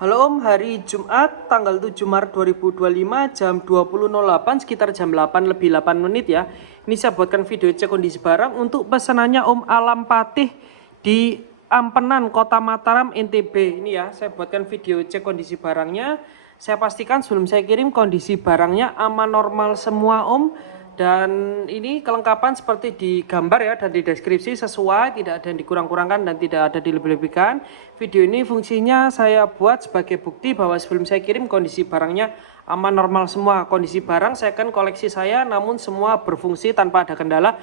Halo Om, hari Jumat tanggal 7 Maret 2025 jam 20.08 sekitar jam 8 lebih 8 menit ya. Ini saya buatkan video cek kondisi barang untuk pesanannya Om Alam Patih di Ampenan, Kota Mataram, NTB. Ini ya, saya buatkan video cek kondisi barangnya. Saya pastikan sebelum saya kirim kondisi barangnya aman normal semua Om. Dan ini kelengkapan seperti di gambar ya dan di deskripsi sesuai, tidak ada yang dikurang-kurangkan dan tidak ada dilebih-lebihkan. Video ini fungsinya saya buat sebagai bukti bahwa sebelum saya kirim kondisi barangnya aman normal semua. Kondisi barang second koleksi saya namun semua berfungsi tanpa ada kendala.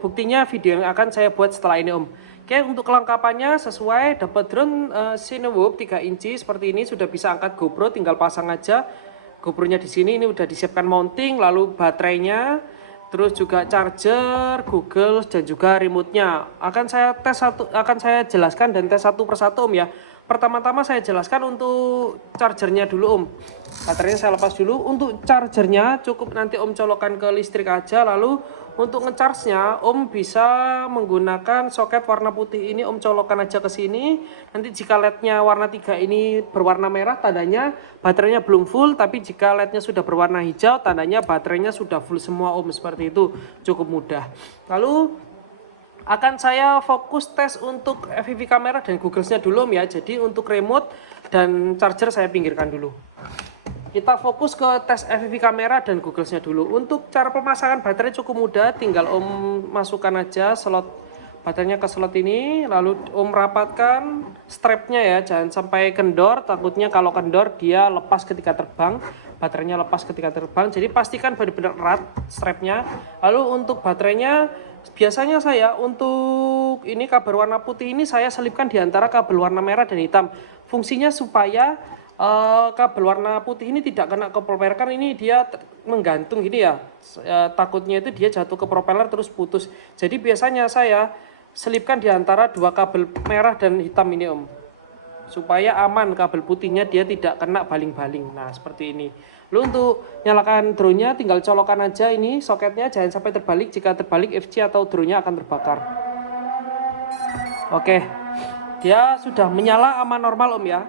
Buktinya video yang akan saya buat setelah ini Om. Oke, untuk kelengkapannya sesuai, dapat drone Cinewoop 3 inci seperti ini, sudah bisa angkat GoPro, tinggal pasang aja. GoPro-nya di sini ini udah disiapkan mounting, lalu baterainya, terus juga charger, Google dan juga remote-nya. Akan saya jelaskan dan tes satu persatu Om ya. Pertama-tama saya jelaskan untuk chargernya dulu Om. Baterainya saya lepas dulu. Untuk chargernya cukup nanti Om colokan ke listrik aja, lalu untuk ngecharge-nya Om bisa menggunakan soket warna putih ini, Om colokan aja ke sini. Nanti jika LED-nya warna 3 ini berwarna merah tandanya baterainya belum full, tapi jika LED-nya sudah berwarna hijau tandanya baterainya sudah full semua Om, seperti itu. Cukup mudah. Lalu akan saya fokus tes untuk FPV kamera dan Google-nya dulu Om ya. Jadi untuk remote dan charger saya pinggirkan dulu. Kita fokus ke tes FPV kamera dan Google-nya dulu. Untuk cara pemasangan baterai cukup mudah, tinggal Om masukkan aja slot baterainya ke slot ini, lalu Om rapatkan strapnya ya, jangan sampai kendor, takutnya kalau kendor dia lepas ketika terbang, baterainya lepas ketika terbang. Jadi pastikan benar-benar erat strapnya. Lalu untuk baterainya, biasanya saya untuk ini kabel warna putih ini saya selipkan di antara kabel warna merah dan hitam. Fungsinya supaya kabel warna putih ini tidak kena ke propeller, kan ini dia menggantung gini ya, takutnya itu dia jatuh ke propeller terus putus. Jadi biasanya saya selipkan di antara dua kabel merah dan hitam ini Om, supaya aman kabel putihnya dia tidak kena baling-baling. Nah seperti ini. Lalu untuk nyalakan drone-nya tinggal colokan aja ini soketnya, jangan sampai terbalik, jika terbalik FC atau drone-nya akan terbakar. Oke, dia sudah menyala aman normal Om ya.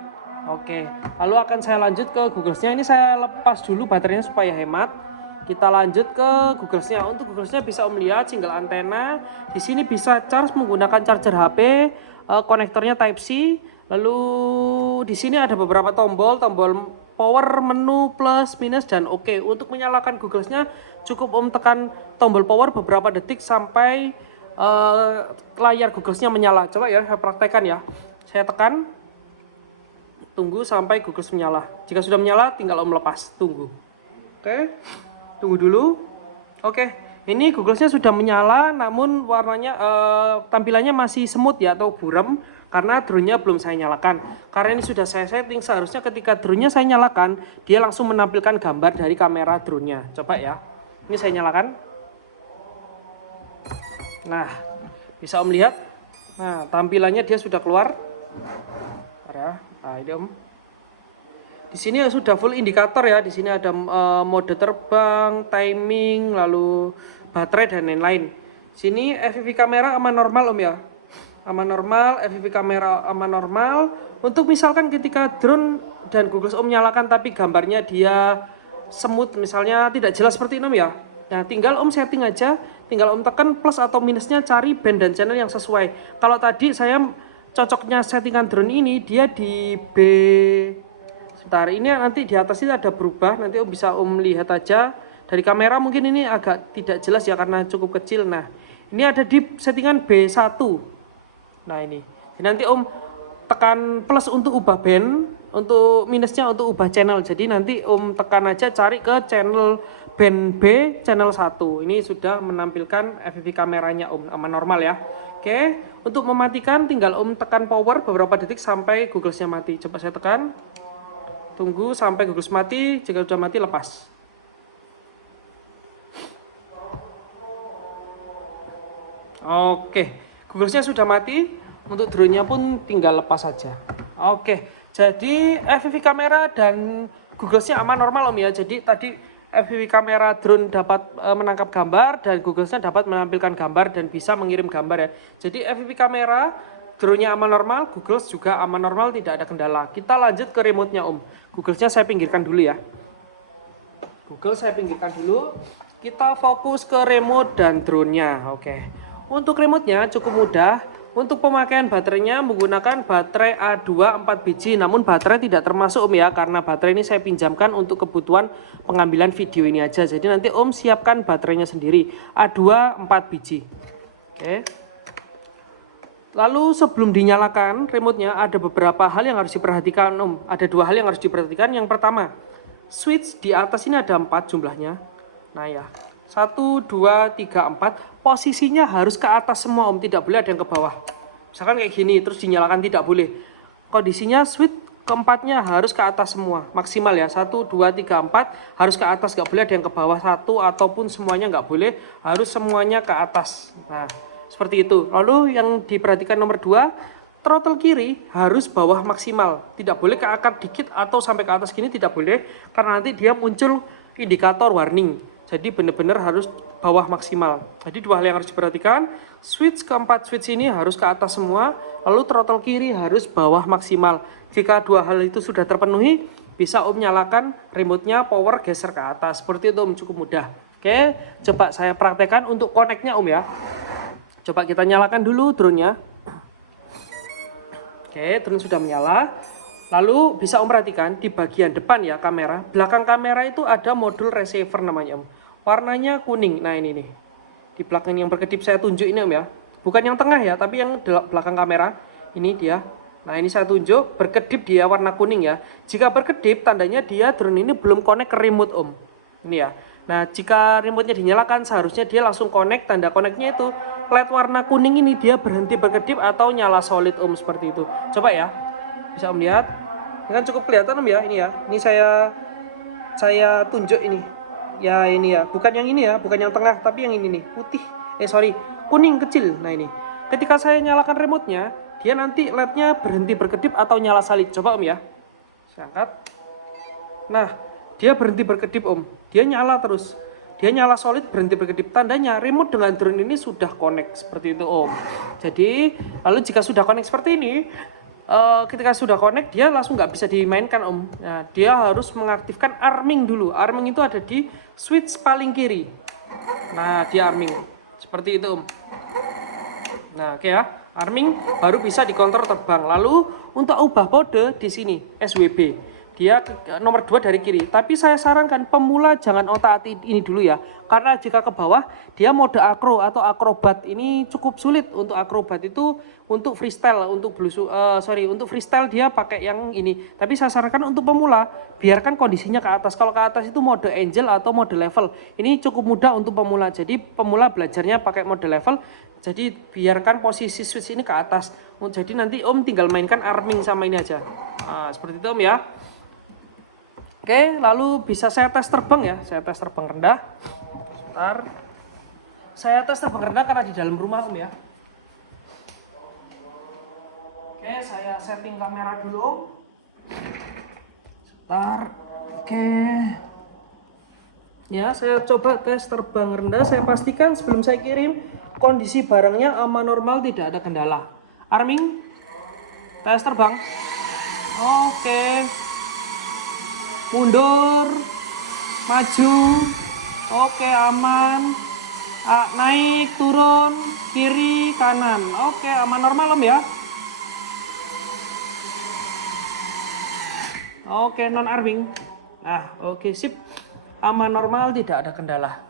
Oke, lalu akan saya lanjut ke Google-nya. Ini saya lepas dulu baterainya supaya hemat. Kita lanjut ke Google-nya. Untuk Google-nya bisa Om lihat single antena. Di sini bisa charge menggunakan charger HP, konektornya Type C. Lalu di sini ada beberapa tombol power, menu, plus, minus, dan oke. Untuk menyalakan Google-nya cukup Om tekan tombol power beberapa detik sampai layar Google-nya menyala. Coba ya saya praktekkan ya. Saya tekan. Tunggu sampai Google menyala. Jika sudah menyala, tinggal Om lepas. Tunggu. Oke, tunggu dulu. Oke, ini Google-nya sudah menyala, namun warnanya, tampilannya masih semut ya atau buram, karena drone-nya belum saya nyalakan. Karena ini sudah saya setting, seharusnya ketika drone-nya saya nyalakan, dia langsung menampilkan gambar dari kamera drone-nya. Coba ya, ini saya nyalakan. Nah, bisa Om lihat. Nah, tampilannya dia sudah keluar. Nah, ini Om. Di sini sudah full indikator ya. Di sini ada mode terbang, timing, lalu baterai dan lain-lain. Sini FPV kamera aman normal Om ya. Aman normal, FPV kamera aman normal. Untuk misalkan ketika drone dan Google Om nyalakan tapi gambarnya dia semut misalnya tidak jelas seperti ini Om ya. Nah, tinggal Om setting aja, tinggal Om tekan plus atau minusnya, cari band dan channel yang sesuai. Kalau tadi saya cocoknya settingan drone ini dia di B. Sebentar, ini nanti di atas ini ada berubah, nanti Om bisa Om lihat aja dari kamera, mungkin ini agak tidak jelas ya karena cukup kecil. Nah, ini ada di settingan B1. Nah, ini. Jadi nanti Om tekan plus untuk ubah band, untuk minusnya untuk ubah channel. Jadi nanti Om tekan aja cari ke channel band B channel 1. Ini sudah menampilkan FPV kameranya Om, aman normal ya. Oke, untuk mematikan tinggal Om tekan power beberapa detik sampai Google-nya mati. Coba saya tekan. Tunggu sampai Google mati, jika sudah mati lepas. Oke, Google-nya sudah mati, untuk drone-nya pun tinggal lepas saja. Oke, jadi FPV kamera dan Google-nya aman normal Om ya. Jadi tadi FPV kamera drone dapat menangkap gambar dan Google-nya dapat menampilkan gambar dan bisa mengirim gambar ya. Jadi FPV kamera Drone-nya aman normal, Google juga aman normal, tidak ada kendala. Kita lanjut ke remote-nya Om. Google-nya saya pinggirkan dulu ya. Google saya pinggirkan dulu. Kita fokus ke remote dan drone-nya. Oke. Untuk remote-nya cukup mudah. Untuk pemakaian baterainya menggunakan baterai A2 4 biji. Namun baterai tidak termasuk Om ya, karena baterai ini saya pinjamkan untuk kebutuhan pengambilan video ini aja. Jadi nanti Om siapkan baterainya sendiri. A2 4 biji. Oke. Lalu sebelum dinyalakan remote-nya ada beberapa hal yang harus diperhatikan Om. Ada 2 hal yang harus diperhatikan. Yang pertama, switch di atas ini ada 4 jumlahnya. Nah ya, 1, 2, 3, 4. Posisinya harus ke atas semua Om, tidak boleh ada yang ke bawah. Misalkan kayak gini, terus dinyalakan tidak boleh. Kondisinya switch keempatnya harus ke atas semua, maksimal ya. 1, 2, 3, 4 harus ke atas, nggak boleh ada yang ke bawah satu ataupun semuanya nggak boleh, harus semuanya ke atas. Nah, seperti itu. Lalu yang diperhatikan nomor 2, throttle kiri harus bawah maksimal. Tidak boleh ke akar dikit atau sampai ke atas gini, tidak boleh. Karena nanti dia muncul indikator warning. Jadi benar-benar harus bawah maksimal. Jadi 2 hal yang harus diperhatikan. Switch keempat switch ini harus ke atas semua. Lalu throttle kiri harus bawah maksimal. Jika 2 hal itu sudah terpenuhi, bisa Om nyalakan remote-nya power geser ke atas. Seperti itu Om, cukup mudah. Oke, coba saya praktekkan untuk connect-nya Om ya. Coba kita nyalakan dulu drone-nya. Oke, drone sudah menyala. Lalu bisa Om perhatikan di bagian depan ya kamera. Belakang kamera itu ada modul receiver namanya Om. Warnanya kuning. Nah ini nih. Di belakang yang berkedip saya tunjuk ini Om ya. Bukan yang tengah ya, tapi yang belakang kamera. Ini dia. Nah ini saya tunjuk berkedip dia warna kuning ya. Jika berkedip tandanya dia drone ini belum connect ke remote Om. Ini ya. Nah jika remote-nya dinyalakan seharusnya dia langsung connect. Tanda connect-nya itu LED warna kuning ini dia berhenti berkedip atau nyala solid Om, seperti itu. Coba ya. Bisa Om lihat. Ini kan cukup kelihatan Om ya. Ini ya. Ini saya tunjuk ini. Ya ini ya, bukan yang ini ya, bukan yang tengah, tapi yang ini nih, putih. Kuning kecil. Nah ini. Ketika saya nyalakan remote-nya, dia nanti LED-nya berhenti berkedip atau nyala salib. Coba Om ya. Saya angkat. Nah, dia berhenti berkedip Om. Dia nyala terus. Dia nyala solid, berhenti berkedip. Tandanya remote dengan drone ini sudah connect. Seperti itu Om. Jadi, lalu jika sudah connect seperti ini, ketika sudah connect dia langsung nggak bisa dimainkan Om. Nah, dia harus mengaktifkan arming dulu. Arming itu ada di switch paling kiri. Nah, dia arming seperti itu Om. Nah, oke ya, arming baru bisa dikontrol terbang. Lalu untuk ubah mode di sini SWB. Dia nomor 2 dari kiri. Tapi saya sarankan pemula jangan otak-atik ini dulu ya. Karena jika ke bawah dia mode akro atau akrobat. Ini cukup sulit untuk akrobat itu untuk freestyle, untuk untuk freestyle dia pakai yang ini. Tapi saya sarankan untuk pemula biarkan kondisinya ke atas. Kalau ke atas itu mode angel atau mode level. Ini cukup mudah untuk pemula. Jadi pemula belajarnya pakai mode level. Jadi biarkan posisi switch ini ke atas. Jadi nanti Om tinggal mainkan arming sama ini aja. Nah, seperti itu Om ya. Oke, lalu bisa saya tes terbang ya. Saya tes terbang rendah. Sebentar. Saya tes terbang rendah karena di dalam rumah Om ya. Oke, saya setting kamera dulu. Sebentar. Oke. Ya, saya coba tes terbang rendah. Saya pastikan sebelum saya kirim kondisi barangnya aman normal, tidak ada kendala. Arming. Tes terbang. Oke. Mundur, maju, oke aman, naik, turun, kiri, kanan, oke aman normal Om ya. Oke non arming, nah oke sip, aman normal, tidak ada kendala.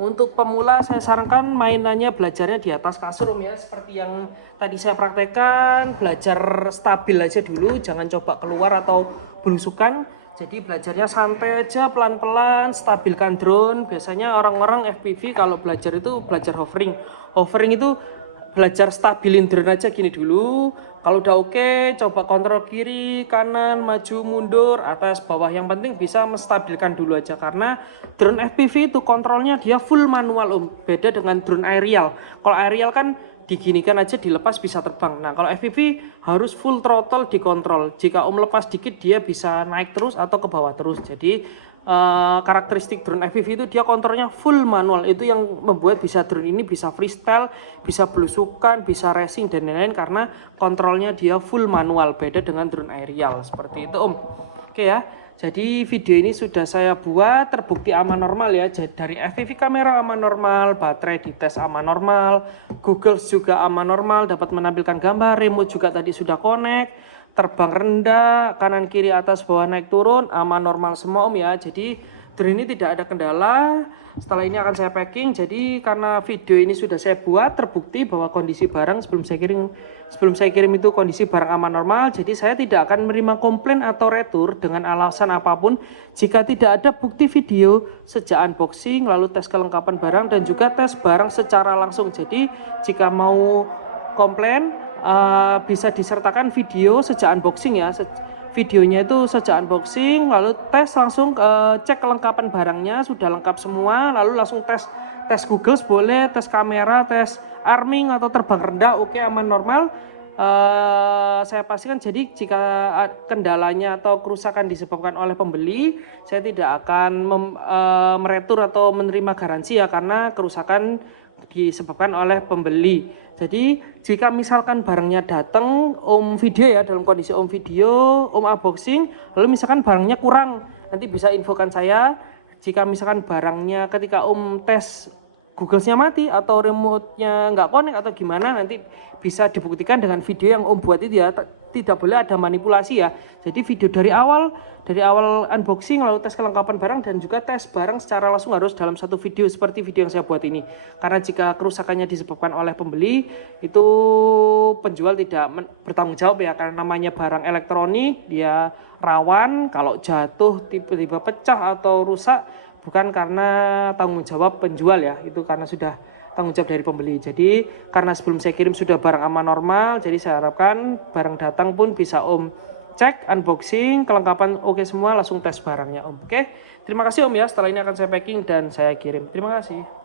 Untuk pemula saya sarankan mainannya belajarnya di atas kasur Om ya, seperti yang tadi saya praktekkan, belajar stabil aja dulu, jangan coba keluar atau belusukan. Jadi belajarnya santai aja, pelan-pelan, stabilkan drone. Biasanya orang-orang FPV kalau belajar itu belajar hovering. Hovering itu belajar stabilin drone aja gini dulu. Kalau udah oke, coba kontrol kiri, kanan, maju, mundur, atas, bawah. Yang penting bisa menstabilkan dulu aja. Karena drone FPV itu kontrolnya dia full manual Om. Beda dengan drone aerial. Kalau aerial kan diginikan aja, dilepas bisa terbang. Nah kalau FPV harus full throttle dikontrol. Jika Om lepas dikit dia bisa naik terus atau ke bawah terus. Jadi karakteristik drone FPV itu dia kontrolnya full manual. Itu yang membuat bisa drone ini bisa freestyle, bisa belusukan, bisa racing dan lain-lain karena kontrolnya dia full manual, beda dengan drone aerial seperti itu Om. Oke ya. Jadi video ini sudah saya buat, terbukti aman normal ya. Jadi dari FPV kamera aman normal, baterai dites aman normal, Google juga aman normal, dapat menampilkan gambar, remote juga tadi sudah connect, terbang rendah, kanan kiri atas bawah naik turun, aman normal semua Om ya. Jadi drone ini tidak ada kendala. Setelah ini akan saya packing. Jadi karena video ini sudah saya buat, terbukti bahwa kondisi barang sebelum saya kirim itu kondisi barang aman normal. Jadi saya tidak akan menerima komplain atau retur dengan alasan apapun jika tidak ada bukti video sejak unboxing, lalu tes kelengkapan barang dan juga tes barang secara langsung. Jadi jika mau komplain bisa disertakan video sejak unboxing ya. Videonya itu sejak unboxing, lalu tes langsung cek kelengkapan barangnya sudah lengkap semua, lalu langsung tes Google boleh, tes kamera, tes arming atau terbang rendah, oke aman normal. Saya pastikan. Jadi jika kendalanya atau kerusakan disebabkan oleh pembeli, saya tidak akan meretur atau menerima garansi ya, karena kerusakan disebabkan oleh pembeli. Jadi jika misalkan barangnya datang Om video ya, dalam kondisi Om video, Om unboxing, lalu misalkan barangnya kurang, nanti bisa infokan saya. Jika misalkan barangnya ketika Om tes Google-nya mati atau remote-nya nggak connect atau gimana, nanti bisa dibuktikan dengan video yang Om buat itu ya. Tidak boleh ada manipulasi ya. Jadi video dari awal unboxing, lalu tes kelengkapan barang dan juga tes barang secara langsung harus dalam satu video seperti video yang saya buat ini. Karena jika kerusakannya disebabkan oleh pembeli, itu penjual tidak bertanggung jawab ya, karena namanya barang elektronik, dia rawan kalau jatuh tiba-tiba pecah atau rusak, bukan karena tanggung jawab penjual ya, itu karena sudah tanggung jawab dari pembeli. Jadi karena sebelum saya kirim sudah barang aman normal, jadi saya harapkan barang datang pun bisa Om cek, unboxing, kelengkapan oke semua, langsung tes barangnya Om. Oke, terima kasih Om ya. Setelah ini akan saya packing dan saya kirim. Terima kasih.